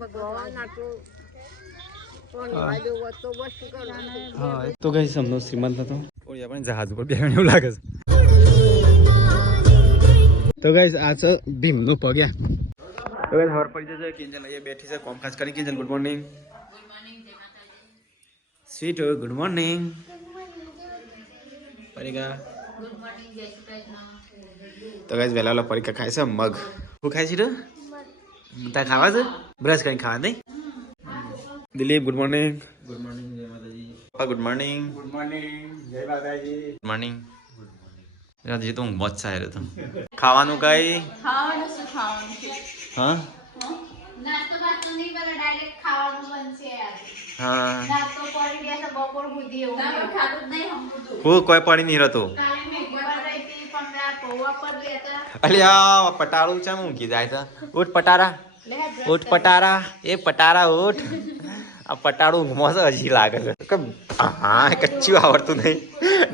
હા તો કઈ સમનો શ્રીમંત હતો પણ જહાજ ઉપર બેહવાનું એવું લાગે છે. તો ગાઈસ આ છે ભીમનો પગ્યા. તો ગાઈસ ખબર પડી જશે કિંજલ અહીંયા બેઠી છે કોમકાજ કરી. Kinjal good morning. Sweet good morning. Parika good morning. જય શ્રી કૃષ્ણ. તો ગાઈસ વેલા પરીકા ખાય છે મગ. શું ખાય છે તું? તારે ખાવા છે? બ્રશ કરીને ખાવા નહીં? Dilip good morning. Good morning જય માતાજી. પપ્પા ગુડ મોર્નિંગ. ગુડ મોર્નિંગ જય માતાજી. Good morning. રાજી તો ઊંઘ જ સાહેબ હતો. ખાવાનું કઈ? ખાવાનું શું ખાવાનું છે? હા નાસ્તો બાસ્તો નહીં પેલા ડાયરેક્ટ ખાવાનું બનશે યાર. હા નાસ્તો પડી ગયા છે બપોર સુધી એવું ખાતું જ નહીં હમતું. હું કોઈ પડી નહીં રહેતો. કાલે મેગી બનાવી હતી પણ આ પૌવા પર લેતા. અલ્યા પટાળું છે મૂકી જાય છે. ઉઠ પટારા. ઉઠ પટારા. એ પટારા ઉઠ. આ પટાળું ઊંઘમાં છે હજી લાગે છે. હા કચ્ચું આવડતું નહીં.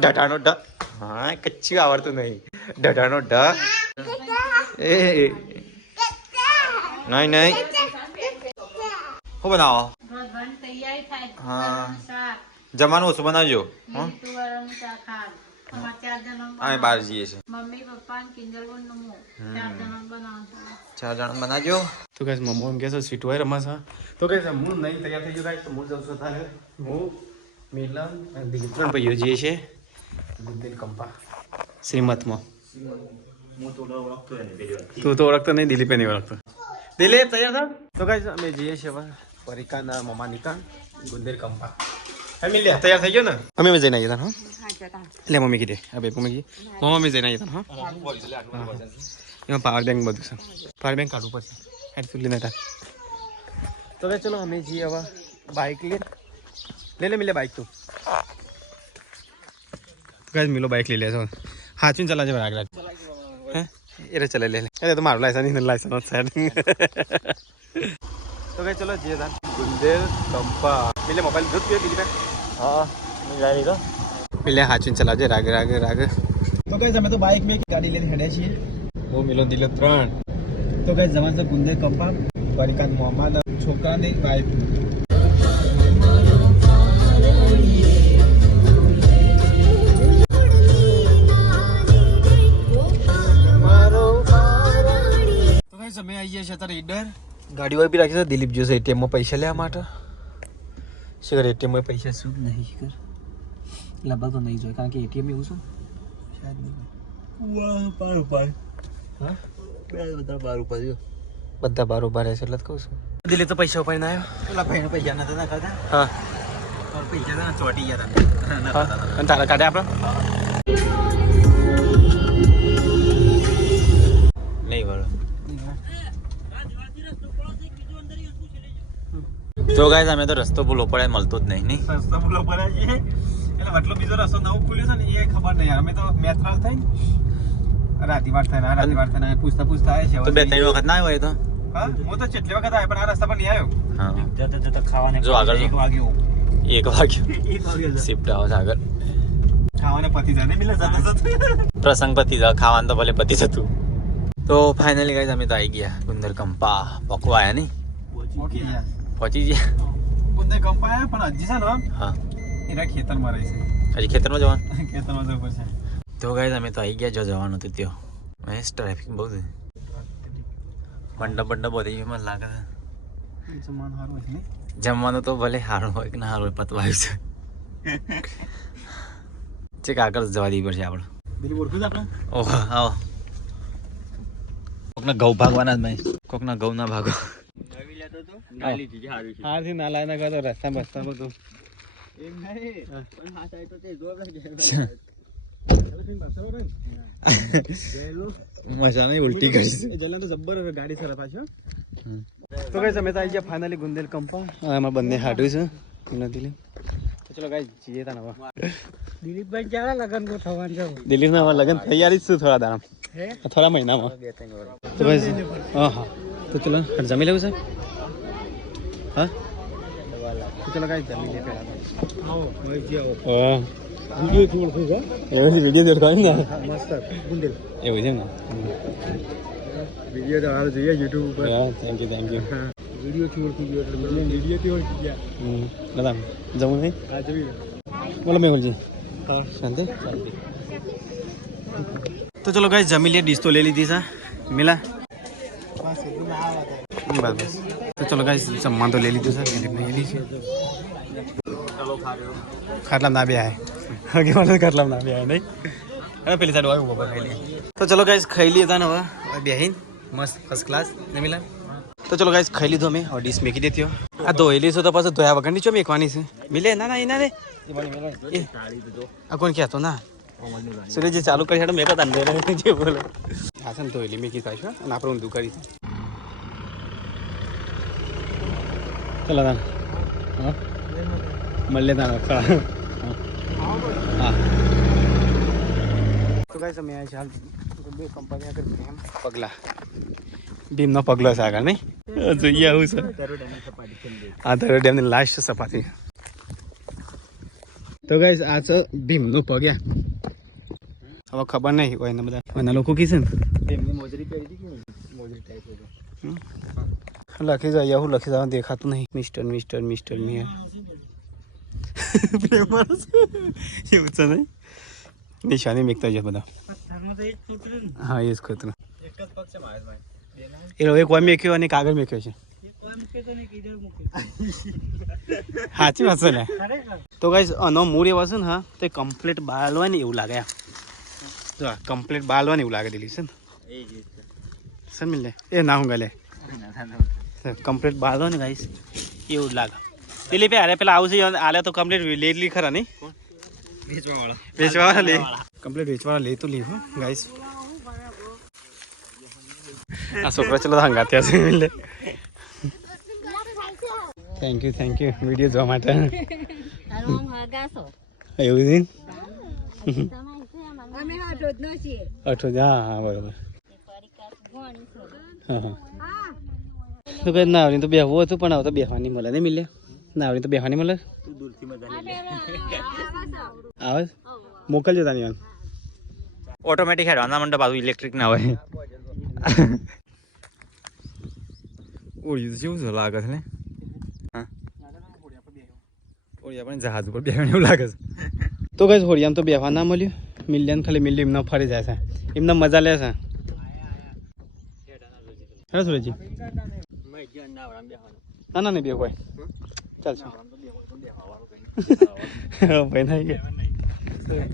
ઢટાનો ઢ. હા કચ્ચું આવડતું નહીં. ઢટાનો ઢ. એ નહીં નહીં. શું બનાવો? હા જમવાનું ઓછું બનાવજો. અમે બહાર જઈએ છીએ. મમ્મી પપ્પા કિંજલ 4 જણ બનાવજો. તો કઈ મમ્મી એમ કહેશો સ્વીટ હોય રમા છે. તો કઈ હું નહીં તૈયાર થઈ ગયો. તો હું જઉં છું તારે. હું મિલન અને દિલીપ 3 ભાઈઓ જઈએ છીએ ગુંદેલ કંપા શ્રીમતમાં. તું તો ઓળખતો નહીં. દિલીપે નહીં ઓળખતો. દિલીપ તૈયાર થા. તો કઈ અમે જઈએ છીએ હવે પરિકાના મમ્મા નિકાન ગુંદેલ કંપા. ફેમિલી તૈયાર થઈ ગયો ને? અમે જઈને આવીએ હા. એટલે મમ્મી કીધે હવે મમ્મી કીધી મમ્મી જઈને આવીએ હા. એમાં પાવર બેંક બધું છે. પાવર બેંક કાઢવું પડશે. હેડ સુલી નતા. તો હવે ચલો અમે જઈએ હવે બાઇક લે મિલે બાઇક તું કઈ મિલો બાઇક લઈ લે છો. હાચું ચલાવજે આગળ. હે એ ચલે લે અરે તો મારું લાયસન્સ લાયસન્સ સાહેબ. તો કઈ ચલો જઈએ તાર ગુંદેલ કંપા. મિલે મોબાઈલ જોત ગયો બીજી હા ગાડી તો મિલે હાચું ચલાવજે રાગ રાગ રાગ. તો કઈ અમે તો બાઇક મેં ગાડી લઈને હેડ્યા છીએ. હું મિલો દિલો 3. તો કઈ જવાન છે ગુંદેલ કંપા પરિકાન મોહમ્મદ છોકરાની વાઈફ. અમે આવી ગયા છે અત્યારે ઈડર. ગાડી વાળી બી રાખી છે. દિલીપ જોશે એટીએમમાં પૈસા લેવા માટે. શું કરે એટીએમમાં પૈસા શું નહીં કર લગભગ તો નહીં જોઈએ કારણ કે એટીએમ એવું શું શાયદ નહીં. હા બધા 12 ઉપર બધા 12 ઉભા રહેશે એટલે જ કહું છું. દિલીપ તો પૈસા ઉપાડીને આવ્યો. પેલા ભાઈને પૈસા નતા ના ખાતા. હા પૈસા હતા ચોટી ગયા હતા. અને તારા કાઢે આપણે નહીં વાળો. તો ગાઈસ અમે તો રસ્તો ભૂલો પડે મળતો જ નહીં. રસ્તો ભૂલો પડે છે એટલે મતલબ બીજો રસ્તો નવો ખુલ્યો છે ને એ ખબર નહીં. અમે તો મેથરાલ થઈ રાતીવાર થાય પૂછતા આવે છે. તો 2-3 વખત ના આવ્યો તો હા હું તો કેટલી વખત આવ્યો પણ આ રસ્તા પર નહીં આવ્યો. હા જતા ખાવાને જો આગળ 1 વાગ્યો શિફ્ટ આવે છે આગળ. ખાવાને પતી જાય ને મિલે પ્રસંગ પતી જાય. ખાવાનું તો ભલે પતી જતું. તો ફાઇનલી ગાઈસ અમે તો આવી ગયા ગુંદેલ કંપા. પકવા આવ્યા નહીં પહોંચી ગયા ગુંદેલ કંપા આવ્યા પણ હજી છે ને હા એના ખેતરમાં રહે છે. હજી ખેતરમાં જવાનું ખેતરમાં જવું પડશે. તો ગાઈસ અમે તો આવી ગયા જો જવાનું હતું ત્યાં. મેં ટ્રાફિક બહુ છે. મંડપ બધી મને લાગે જમવાનું તો ભલે સારું હોય કે ના સારું હોય પતવાયું છે. ચેક આગળ જવા દેવી પડશે આપણે. દિલીપ ઓળખું છે આપણે? ઓહ આવો કોકના ઘઉં ભાગવાના જ ભાઈ. કોકના ઘઉં ના ભાગો. હારથી ના લાય ના કરતો રસ્તા બસ્તા બધું મજા નહીં ઉલટી કરી જલ્લા તો જબ્બર ગાડી સરસ પાછો. તો કઈ તમે તો આવી ગયા ફાઇનલી ગુંદેલ કંપા. એમાં બંને હાડું છે દિલીપ. ચલો ગાઈ જઈએ તા નવા. દિલીપભાઈ ક્યારે લગન ગોઠવવાનું છે? દિલીપ ના લગન તૈયારી શું થોડા દાડા થોડા મહિનામાં. તો હા હા તો ચલો જમી લેવું છે હા. તો ચલો ગાઈ જમી લે પેલા. વિડીયો દેખાય ને મસ્ત ગુંદેલ એવું છે ને વિડીયો તો હાલ જોઈએ યુટ્યુબ ઉપર. થેન્ક યુ વિડીયોથી ઓળખી ગયો એટલે મેં વિડીયોથી ઓળખી ગયા. દાદા જવું નહીં હા જોઈ બોલો મેહુલજી. હા શાંતિ. તો ચલો ગાઈસ જમી લે. ડીશ તો લઈ લીધી છે મિલા. બસ તો ચલો ગાઈસ જમવાનું તો લઈ લીધું છે. લઈ લીધું ખાટલા ના બે આય ખાટલા ના બે આય નહીં. અરે પેલી સાઈડ આવ્યું બપોર ખાઈ લઈએ. તો ચલો ગાઈસ ખાઈ લઈએ હતા ને હવે બેહીન મસ્ત ફર્સ્ટ ક્લાસ ને મિલા. તો ચલો ગાઈસ ખાઈ લીધું અમે. હવે ડીશ મેકી દેતી આ ધોયેલી છે તો પાછું ધોયા વગરની ચો મેકવાની છે મિલે. ના ના એના રે આ કોણ કહેતો ના સુરેશજી ચાલુ કરી મેં કહેતા જે બોલો હા છે ને ધોયેલી મેકી થાય અને આપણે ઊંધું કરી ચલો તાન હા મળે તાન હા તો ગાઈસ અમે આ ચાલ બે કંપની આગળ ભીમ પગલા ભીમનો પગલો છે આગળ નહીં જોઈએ આવું છે આ ધરો ડેમની લાસ્ટ સપાટી. તો ગાઈસ આ છે ભીમનો પગ. હવે ખબર નહીં હોય ને બધા એના લોકો કી છે ને મોજરી પહેરી હતી કે મોજરી ટાઈપ લખી જાય હું લખી જવા દેખાતું નહીં. મિસ્ટર મિસ્ટર મિસ્ટર મી એવું છે નહીં નિશાની મેકતા છે બધા. હા એ જ ખતરું એ એક વાર મેક્યો અને કાગળ મેક્યો છે. સાચી વાત છે ને. તો ગાઈસ આનો મૂળ એવા છે ને હા તો કમ્પ્લીટ બાળવા ને એવું લાગે. જો કમ્પ્લીટ બાળવા ને એવું લાગે દિલ્હી છે ને સમજ લે એ ના હું ગલે કમ્પ્લીટ બાળો ને ગાઈસ એવું જ લાગે. દિલ્હી પે અરે પેલા આવશે આલે તો કમ્પ્લીટ લે ખરા નહીં વેચવાવાળા લે કમ્પ્લીટ વેચવાવાળા લે તો લે હો ગાઈસ. આ છોકરા ચલો હંગાત્યા છે એટલે થેન્ક યુ વિડીયો જોવા માટે. એવું છે અઠો હા બરોબર. હા તો કઈ નાવડી તો બેહવું હતું પણ હવે તો બેહવાની મળે નહીં મિલે. નાવડી તો બેહવાની મળે આવે મોકલજો તાની ઓટોમેટિક હેડવાના મંડપ બાજુ ઇલેક્ટ્રિક ના હોય. ઓળ્યું જેવું છે લાગે છે ને હા ઓળિયા પણ જહાજ ઉપર બેહવાનું એવું લાગે છે. તો કઈ હોળિયામાં તો બેહવા ના મળ્યું. મિલિયન ખાલી મિલિયન એમના ફરી જાય છે એમને મજા લે છે. હે સુરેશજી ના ના નહીં બે હોય ચાલશે ભાઈ ના ગયા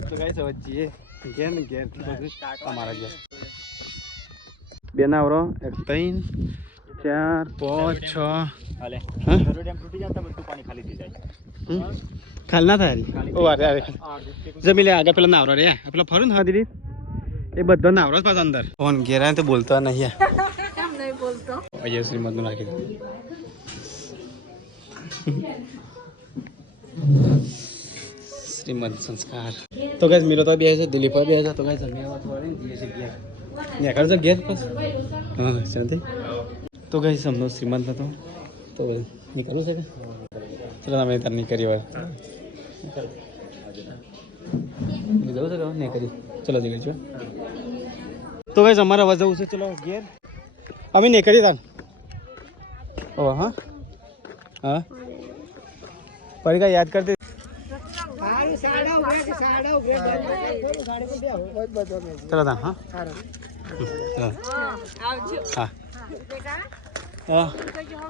તો કઈ સમજ જઈએ ઘેર ને ઘેર અમારા ઘેર બે નાવરો 1 3 4 5 6 ખાલી ના થાય ઓ અરે અરે જમી લે આગળ પેલા નાવરો રે પેલા ફરું ને હા દીદી એ બધો નાવરો જ પાછો અંદર ફોન ઘેરાય તો બોલતો નહીં બોલતો અહીંયા શ્રીમદ નું રાખી શ્રીમદ સંસ્કાર. તો ગાઈસ મીરો તો બે છે દિલીપ બે છે તો ગાઈસ અમે થોડે દીએ છે ઘેર ને કરજો ઘેર બસ હા શાંતિ. તો ગાઈસ અમનો શ્રીમદ હતો તો ની કરું છે કે ચલો અમે તાર નહીં કરી વાર જવું છે કે નહીં કરી ચલો જઈ ગઈ. તો ગાઈસ અમારે હવે જવું છે ચલો ઘેર અમે નહીં કરી તાર ઓ હા હા પડીકા યાદ કરતી ચલો તા હા હા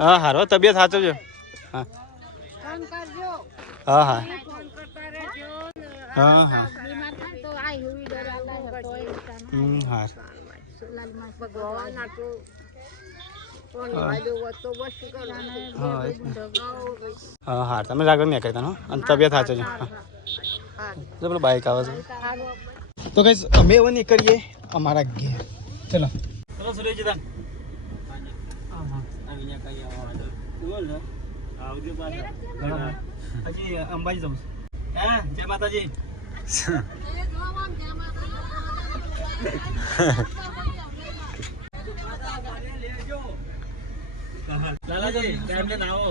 હા હારો તબિયત સાચવજો હા હા હા હા હા હા હા હા તમે જાગરણ નહીં કરતા હો અને તબિયત સાચવજો હા પેલો બાઈક આવે છે. તો કઈ અમે એવું નહીં કરીએ અમારા ઘેર ચલો ચલો સુરેશજી તાન હજી અંબાજી જવું હા જય માતાજી. લાલાજી ટાઈમ લઈને આવો.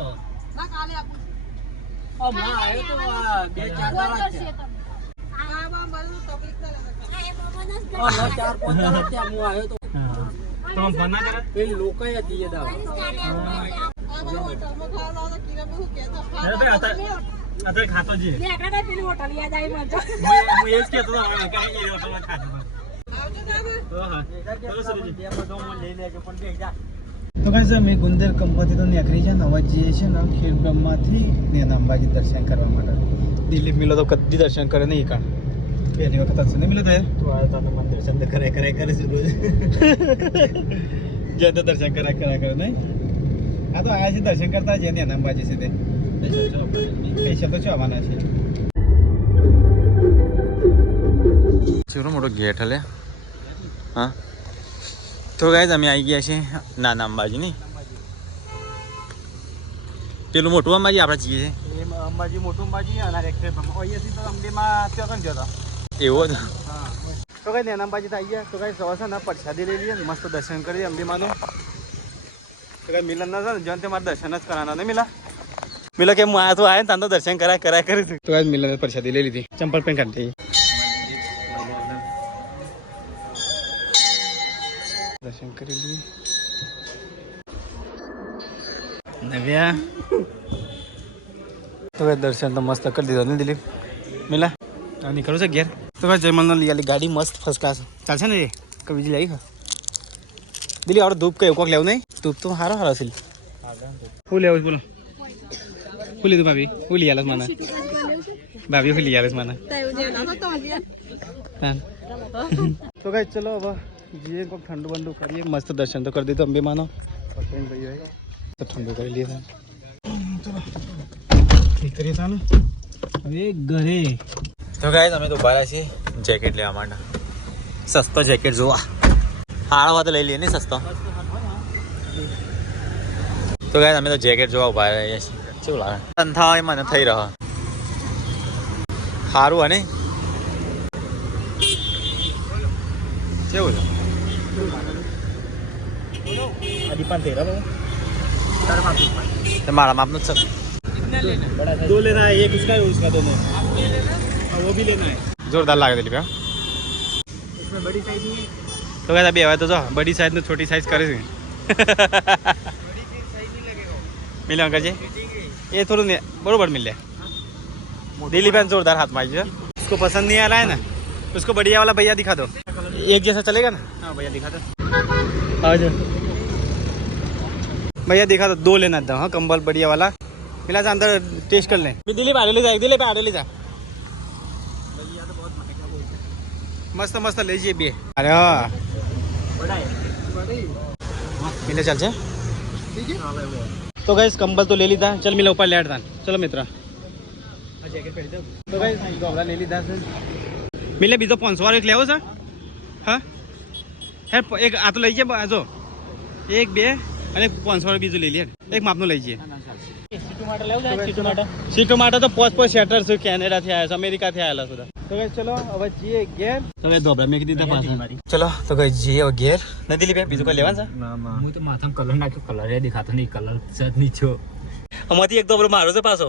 અત્યારે ખાતો જ હું એ જ કહેતો હતો હવે કાંઈ એ હોટલમાં ખાતો તો કઈ અમે ગુંદર કંપથી તો નીકળી છે ને હવે જઈએ છે ને ખેડ બ્રહ્માથી ને અંબાજી દર્શન કરવા માટે દિલીપ મિલો તો કદી દર્શન કરે નહીં કાં પહેલી વખત હશે ને મિલો થાય તો આ તને મને દર્શન તો કરાય કરે છે રોજ જે તો દર્શન કરાય કરે નહીં આ તો આયા છે દર્શન કરતા જઈએ ને અંબાજી છે તે પૈસા તો આવવાના છે ચેવડો મોટો ગેટ હલે હા તો ગાઈઝ અમે આવી ગયા છીએ નાના અંબાજી નહીં પેલું મોટું અંબાજી આપણે જઈએ છીએ અંબાજી મોટું અંબાજી અને અહીંયાથી તો અંબેમાં ત્યાં જતા એવો જ હા તો કઈ નાના અંબાજી તો આવી ગયા તો કઈ સવાર છે ને પ્રસાદી લઈ લઈએ મસ્ત દર્શન કરીએ અંબેમાનું તો કઈ મિલન ના છે ને જન તે મારે દર્શન જ કરવાના ને મિલા કે હું આ તો આવે ને તાન તો દર્શન કરાય કરી તો કઈ મિલન પ્રસાદી લઈ લીધી ચંપલ પેન કાઢી દર્શન કરી લઈએ નવ્યા તો દર્શન તો મસ્ત કરી દીધો ને દિલીપ મિલા નીકળું છે ઘેર તો ભાઈ જયમલનો લઈ આલી ગાડી મસ્ત ફર્સ્ટ ક્લાસ ચાલશે ને એ કે બીજી લઈ દિલીપ આપણે ધૂપ કયું કોક લેવું નહીં ધૂપ તો સારો છે શું લેવું બોલો શું લીધું ભાભી શું લઈ આલસ મને ભાભી શું લઈ આલસ મને તો કઈ ચલો હવે જઈએ કોઈક ઠંડુ બંડુ કરીએ મસ્ત દર્શન તો કરી દીધું અંબેમાનો તો ઠંડુ કરી લઈએ કરીએ તાને હવે ઘરે તો ગાઈઝ અમે તો ઉભા છીએ જેકેટ લેવા માટે સસ્તો જેકેટ જોવા હારો તો લઈ લઈએ ને સસ્તો તો ગાઈઝ અમે તો જેકેટ જોવા ઉભા રહ્યા છીએ કેવું લાગે સંથા મને થઈ રહ્યો સારું અને કેવું મારા માપનું જ છે दो लेना है एक उसका है उसका दोनों वो भी लेना है जोरदार लागे दिलीप इसमें बड़ी साइज नहीं तो कहता अभी आया तो जो बड़ी साइज ने छोटी साइज करे मिले अंकल जी ये थोड़ा बरोबर मिल जाए दिलीप जोरदार हाथ मार उसको पसंद नहीं आ रहा है ना उसको बढ़िया वाला भैया दिखा दो एक जैसा चलेगा ना हाँ भैया दिखा दो भैया दिखा दो दो लेना था हाँ कंबल बढ़िया वाला मिला अंदर टेस्ट कर लें दिलीप आड़े ले जा दिलीप आड़े ले जा मस्त मस्त लीजिए भी अरे हाँ मिले चल से तो गाइस कंबल तो ले लीधा चल मिला ऊपर लेट था चलो मित्रा तो गाइस कपड़ा ले लीधा मिले बीजो 500 एक लेवो सर हाँ है एक आ तो लीजिए बाजो एक बे અને 500 બીજું લઈ લે એક માપનું લઈ જઈએ સીટો માટે તો પોસ્ટ સેટર છે કેનેડા થી આયા છે અમેરિકા થી આયેલા છે તો ગાઈસ ચલો હવે જઈએ ઘેર તો ગાઈસ ધોબરા મેકી દીધા પાછા ચલો તો ગાઈસ જઈએ હવે ઘેર નથી લી બે બીજું કોઈ લેવાનું છે ના ના હું તો માથામાં કલર નાખ્યો કલર એ દેખાતો નહીં કલર સદ નીચો આમાંથી એક ધોબરો મારો છે પાછો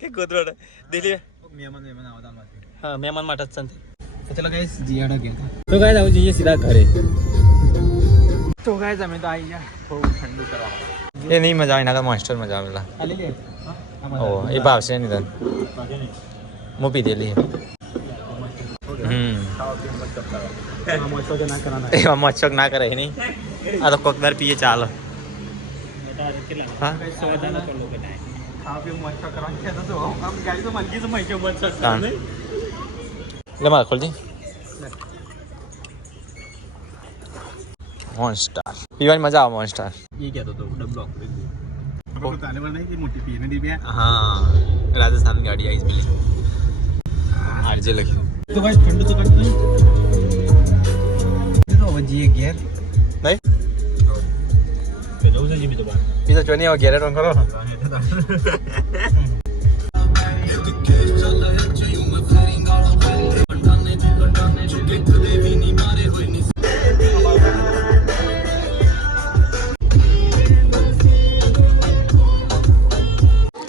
કે ગોદરો દિલી મહેમાન આવતા હા મહેમાન માટે જ છે तो चलो गाइस जियाड़ा गया तो गाइस अब जइए सीधा घरे तो गाइस हमें तो आई गया खूब ठंडू करा ये नहीं मजा आना का मॉन्स्टर मजा मिला खाली ले ओ ये भाव से नहीं था मो पी दे लिए मच्छक ना करे नहीं आ तो कोकदार पिए चाल हां ले मार खोल दी मॉन्स्टर पीवानी मजा आवा मॉन्स्टर ये क्या तो डब्लॉक आपको ताले वाला नहीं कि मोटी पी है ना डिबिया हाँ राजस्थान की गाड़ी आई मिली आरजे लगी तो गाइस ठंडू तो करते हैं ये तो अब जी गियर नहीं पे दो जी भी तो बात पिज़्ज़ा चोनी और गियर रंग करो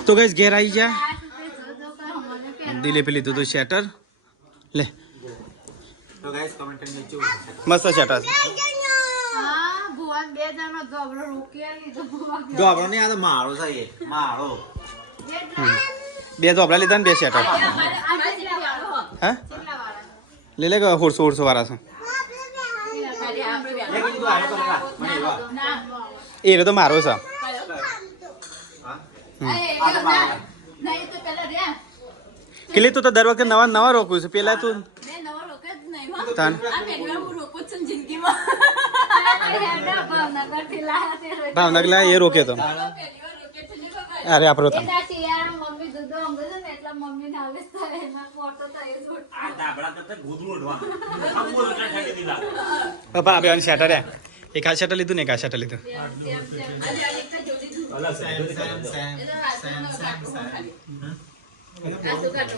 तो गाइस घेर आई जा दिले पे लीधું તો શેટર લે तो गाइस कमेंट में नीचे મસ્ત શેટર હા ધોબળો નહીં, આ તો માળો છે એ માળો. બે ધોબળા લીધા ને બે શેટર. હા લે લે 100 વાળા છે. એ તો મારો છે. કેટલી તું તો દર વખતે નવા નવા રોકું છું. પેલા તું ભાવનગર લા એ રોકે તો અરે આપણો તો પપ્પા બે શેટર એક આ શેટર લીધું ને એક આ શેટર લીધું.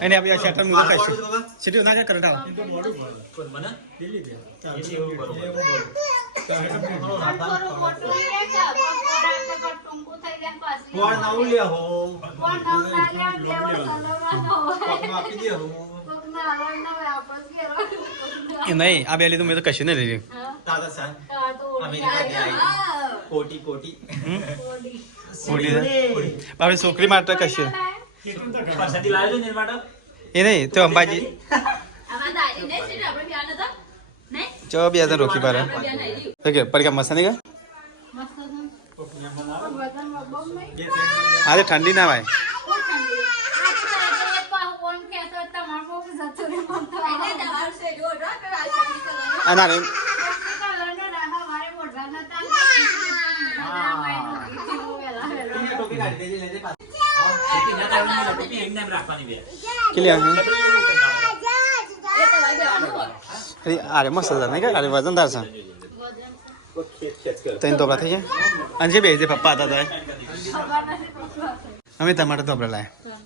એને આપણે શેટર મુજબ ખાઈશું. સીધું ના કરંટ આવ નહીં આ બે લીધું મેં તો કશું નહીં લીધું. આપણે છોકરી માટે કશું એ નહીં તો અંબાજી ચો બે હજાર રોકી પારે પડીકા મસ્ત નહીં આજે ઠંડી ના ભાઈ ના રે અરે મસ્ત નહીં કે અરે વજનદાર છે. ત્રણ ધોબળા થઈ જાય અને જે બે જે પપ્પા હતા અમે ટમાટર ધોબળા લાયા.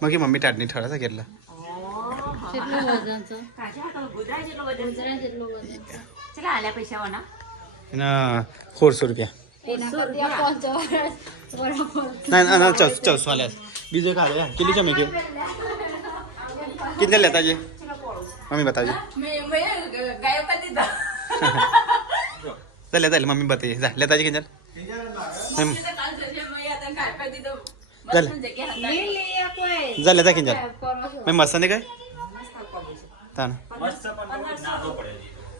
મગી મમ્મી ટાટની ઠરે છે કેટલા એના 100 રૂપિયા ના ના 1400 આલ્યા. બીજો કાઢે કેટલી છે મેં कितने लेता जी मम्मी बता जी चल लेता मम्मी बताइए जा लेता जी किंजल चल जा लेता किंजल मैं मस्त नहीं गए तान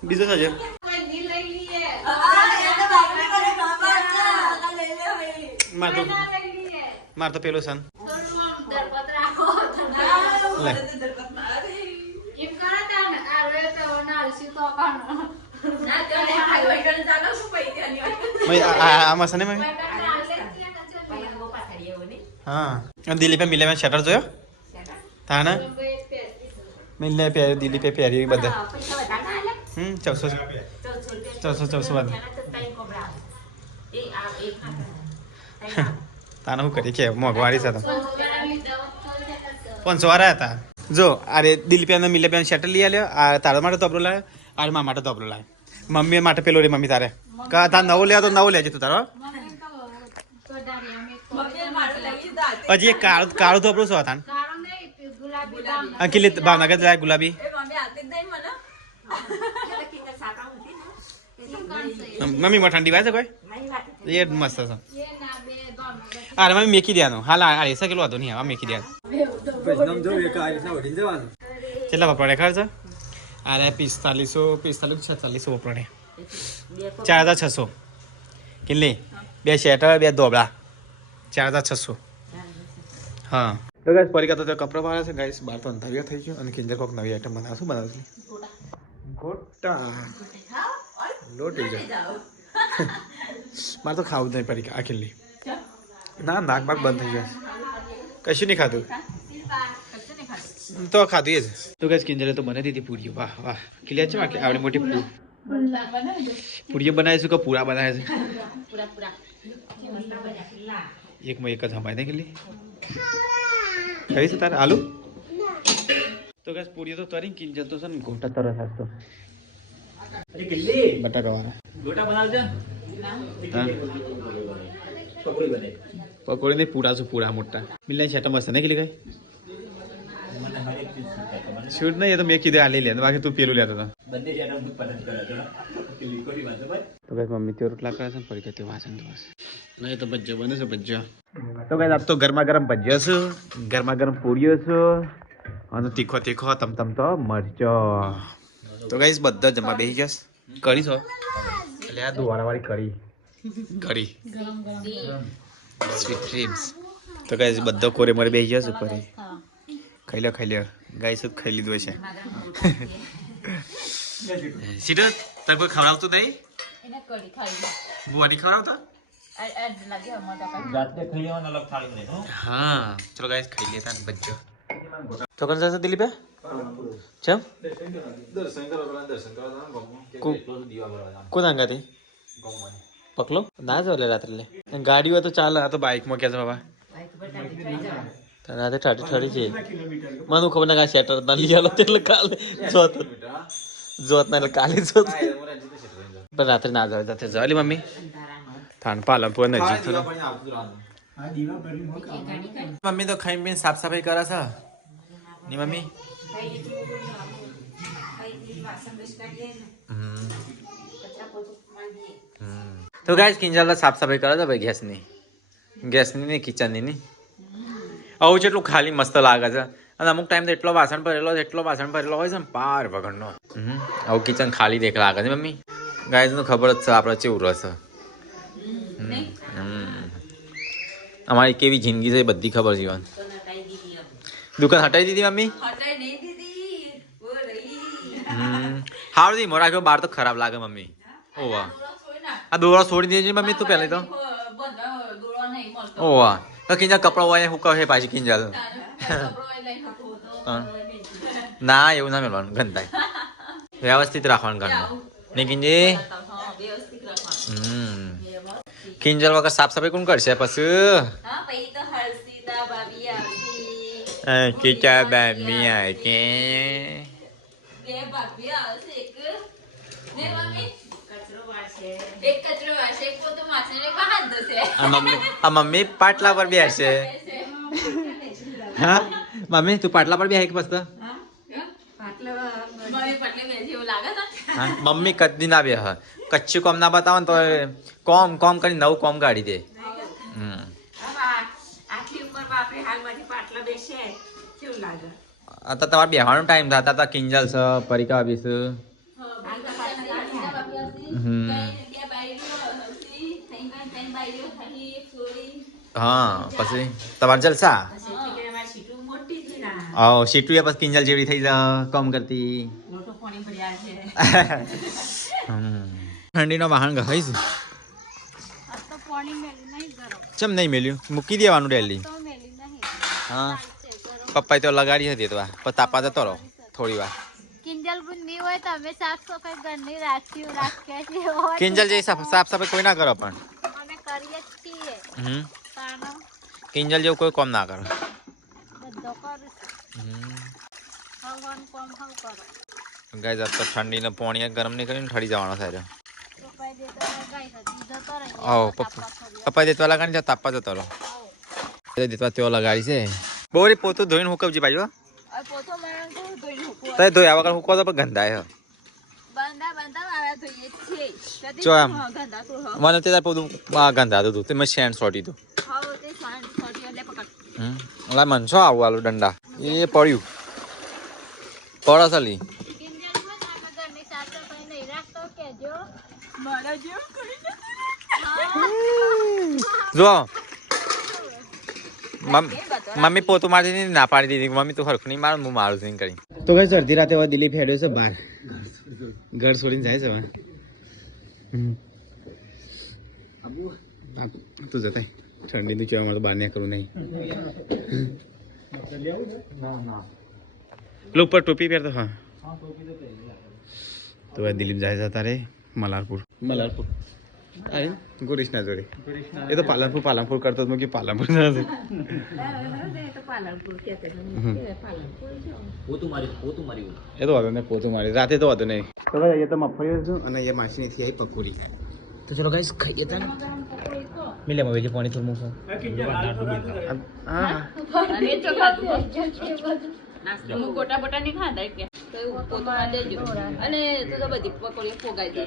बीजो साजे मार तो पेलो सन ले मैं मस्त नहीं मैं हाँ दिल्ली पे मिले मैं शटर जो था ना मिलने प्यारे दिल्ली पे प्यारी बदल 400 बाद ताना હું કરી કે મોગવારી છે તો 500 વાળા હતા જો અરે દિલ્હી પેનો મિલે પેન શેટર લઈ આલ્યો આ તારા માટે તોબરો લાવ્યો આ મારા માટે તોબરો લાવ્યો મમ્મી માટે પેલો રે મમ્મી તારે કા તા નવો લેવા તો નવો લેજે તું તારો હજી એક કાળો તોબરો છો હતા અંકિલ ભાવનગર જાય ગુલાબી મમ્મી માં ઠંડી વાય છે કોઈ એ મસ્ત છે અરે મમ્મી મેકી દેવાનો હાલ આ એસા કિલો હતો નહીં આ મેકી દેવાનો કેટલા વપરાડે ખર્ચ અરે 4546 વપરાડે 4600 કેટલી બે શેટર બે ધોબળા 4600 હા તો ગાઈસ પરીકા તો કપડા વાળા છે ગાઈસ બાર તો અંધારિયા થઈ ગયો અને કિંજર કોક નવી આઈટમ બનાવશું ગોટા લોટી જાય મારે તો ખાવું જ નહીં પરીકા આ કેટલી ના નાક બાક બંધ થઈ ગયા કશું નહીં ખાધું તો ખાધું એ જ તો કઈ કિંજરે તો બનાવી દીધી પૂરીઓ વાહ વાહ ક્લિયર છે બાકી આવડી મોટી પૂરીઓ બનાવીશું કે પૂરા બનાવે છે એકમાં એક જ હમાય ને કેટલી કઈ છે તારે આલુ તો કઈ પૂરીઓ તો તરી કિંજર તો છે ને ગોટા તરસ હસતો બટાકા વાળા ગોટા બનાવજો પકોડી નહીં પૂરા છું પૂરા મોટા મિલના છેટા મસ્ત નહીં કેટલી કઈ શૂટ નહીં, એ તો મેં કીધું આ લઈ લે, બાકી તું પેલું લેતો હતો. તો કઈ મમ્મી તે રોટલા કરે છે ને પડી તે વાસણ ધોવા છે. નહીં તો ભજીયો બને છે ભજીયો. તો કઈ આપ તો ગરમા ગરમ ભજીયો છે, ગરમા ગરમ પૂરીઓ છે અને તીખો તીખો તમ તો મરચો. તો કઈ બધા જમવા બેસી જશ. કરી છો એટલે આ દુવાળા વાળી કરી સ્વીટ ડ્રીમ્સ. તો કઈ બધો કોરે મરે બેસી જશ ઉપર. ખાઈ લો ગાય સુધ ખાઈ લીધું છે. સીધો તને કોઈ ખવડાવતું નહીં? બુવાની ખવડાવતા? હા ચલો ગાઈસ ખાઈ લેતા બચ્ચો. તો કણ જશે દિલીપે? ચમ કોણ આંગાથી પકલો ના જાવ લે રાત્રે લે. ગાડી હોય તો ચાલે, આ તો બાઇકમાં ક્યાં છે બાબા? રાતે ઠાડી છે. મને ખબર ના શેટર ના લઈ આલો એટલે કાલે જોત ના એટલે કાલે જોત. પણ રાત્રે ના જાવ, રાત્રે જાવ લે મમ્મી. થાન પાલનપુર નજીક થયો. મમ્મી તો ખાઈ પીને સાફ સફાઈ કરે છે ની મમ્મી. તો ગાઈસ કિંજલ સાફ સફાઈ કરે છે ભાઈ ગેસની નહીં કિચનની નહીં. આવું જેટલું ખાલી મસ્ત લાગે છે અને અમુક ટાઈમ તો એટલો વાસણ ભરેલો હોય છે ને પાર વગરનો. આવું કિચન ખાલી દેખ લાગે છે મમ્મી. ગાઈસનું ખબર જ છે આપણે કેવું રહેશે. અમારી કેવી જિંદગી છે એ બધી ખબર છે. દુકાન હટાવી દીધી મમ્મી? હારું દી રાખ્યો બહાર તો ખરાબ લાગે મમ્મી. ઓ વાહ, આ દોરો છોડી દેજે મમ્મી તું પહેલા તો. ઓ વાહ, તો કિંજલ કપડા હોય હું કહે પાછી કિંજલ. ના એવું ના મેળવાનું, ગંધાય. વ્યવસ્થિત રાખવાનું ઘરમાં નહીં કિંજે. કિંજલ વગર સાફ સફાઈ કોણ કરશે પછી? કિચા બામી આ કે મમ્મી પાટલા પર બેસે. હા મમ્મી તું પાટલા પર બેસે કે બસ? મમ્મી કદી ના બે કચ્છું કોમ ના બતાવો ને તો કોમ કરી નવું કોમ કાઢી દે. તો તમારે બેહવાનો ટાઈમ થતા હતા. કિંજલ છે, પરિકા આપીશ. હા પછી તમારે જલસા. સીટું પછી કિંજલ જેવી થઈ જાય કામ કરતી. ઠંડીનો વાહન ગહાઈશ. ચમ નહીં મેલ્યું? મૂકી દેવાનું ડેલી. હા પપ્પાએ તો લગાડી હતી તો પણ તાપા જતો રહો થોડી વાર. કિંજલ જે સાફ સફાઈ કોઈ ના કરો પણ કિંજલ જેવું કોઈ કામ ના કરો. ગાય તો ઠંડીને પાણી ગરમ નહીં કરીને ઠરી જવાનો થાય. પપ્પા દેતવા લગાડી તાપવા જતો રહો. દેતવા તેઓ લગાડી છે. બોરી પોતું ધોઈને હુકવજી બાજુ. તો ધોયા વગર હુકો તો ગંધાય. જો એમ મને તે પોતું ગંધાતું હતું તે મેં શેન્ડ સોટી હતું. ઓલા મન છો આવું આલું દંડા એ પડ્યું પડે ચાલી. જો મમ્મી પોતું મારી ના પાડી દીધી. મમ્મી તું હરખ નહીં મારું હું મારું છું કરી. તો કઈ અડધી રાતે હવે દિલીપ હેડ્યો છે બહાર. ઘર છોડીને જાય છે હવે. તું જતા ઠંડી નું ચેવા બહાર ને કરું નહીં. ઉપર ટોપી પહેરતો. હા તો દિલીપ જાય છે તારે મલારપુર. અરે ગુરીશ ના જોડે. એ તો પાલનપુર કરતો હતો કે પાલનપુર ના એ તો વાંધો નહીં પોતું મારી રાતે તો વાંધો નહીં. તો ભાઈ તો મફળી છું અને એ માછલી થી આવી પકોડી. તો ચલો ગાઈસ ખાઈએ તા મિલે હવે પાણી થોડું મૂકો. હું ગોટા બોટા નહીં ખાતા કે તો એવું પોતામાં દેજો અને તું તો બધી પકોડીઓ ફોગાઈ દે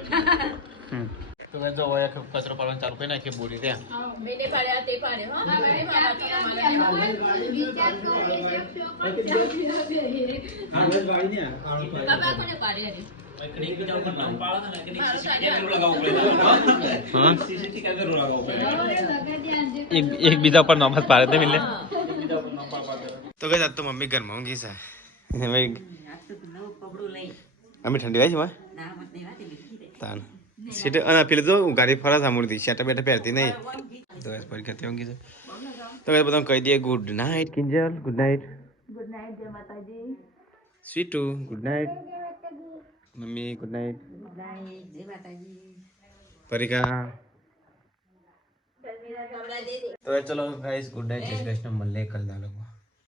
તો મેં જો હવે કચરો પાડવાનું ચાલુ કરી નાખીએ બોરી ત્યાં બેને પાડ્યા તે પાડ્યો હા બાબા કોને પાડ્યા રે એક બીજા પર નોમ જ પાડે તે મિલે તો કઈ આજ તો મમ્મી ઘરમાં ઊંઘી છે ભાઈ અમે ઠંડી વાય છે માં તાન સીટ અને પેલી તો ગાડી ફરા સાંભળતી શેટા બેટા પહેરતી નહીં તો બસ પરીક્ષા ત્યાં ઊંઘી છે તો કઈ બધા કહી દઈએ good night Kinjal good night જય માતાજી સ્વીટુ good night mummy good night જય માતાજી પરીક્ષા તો ચલો ગાઈસ ગુડ નાઇટ જય શ્રી કૃષ્ણ મળીએ કલ ના લોકો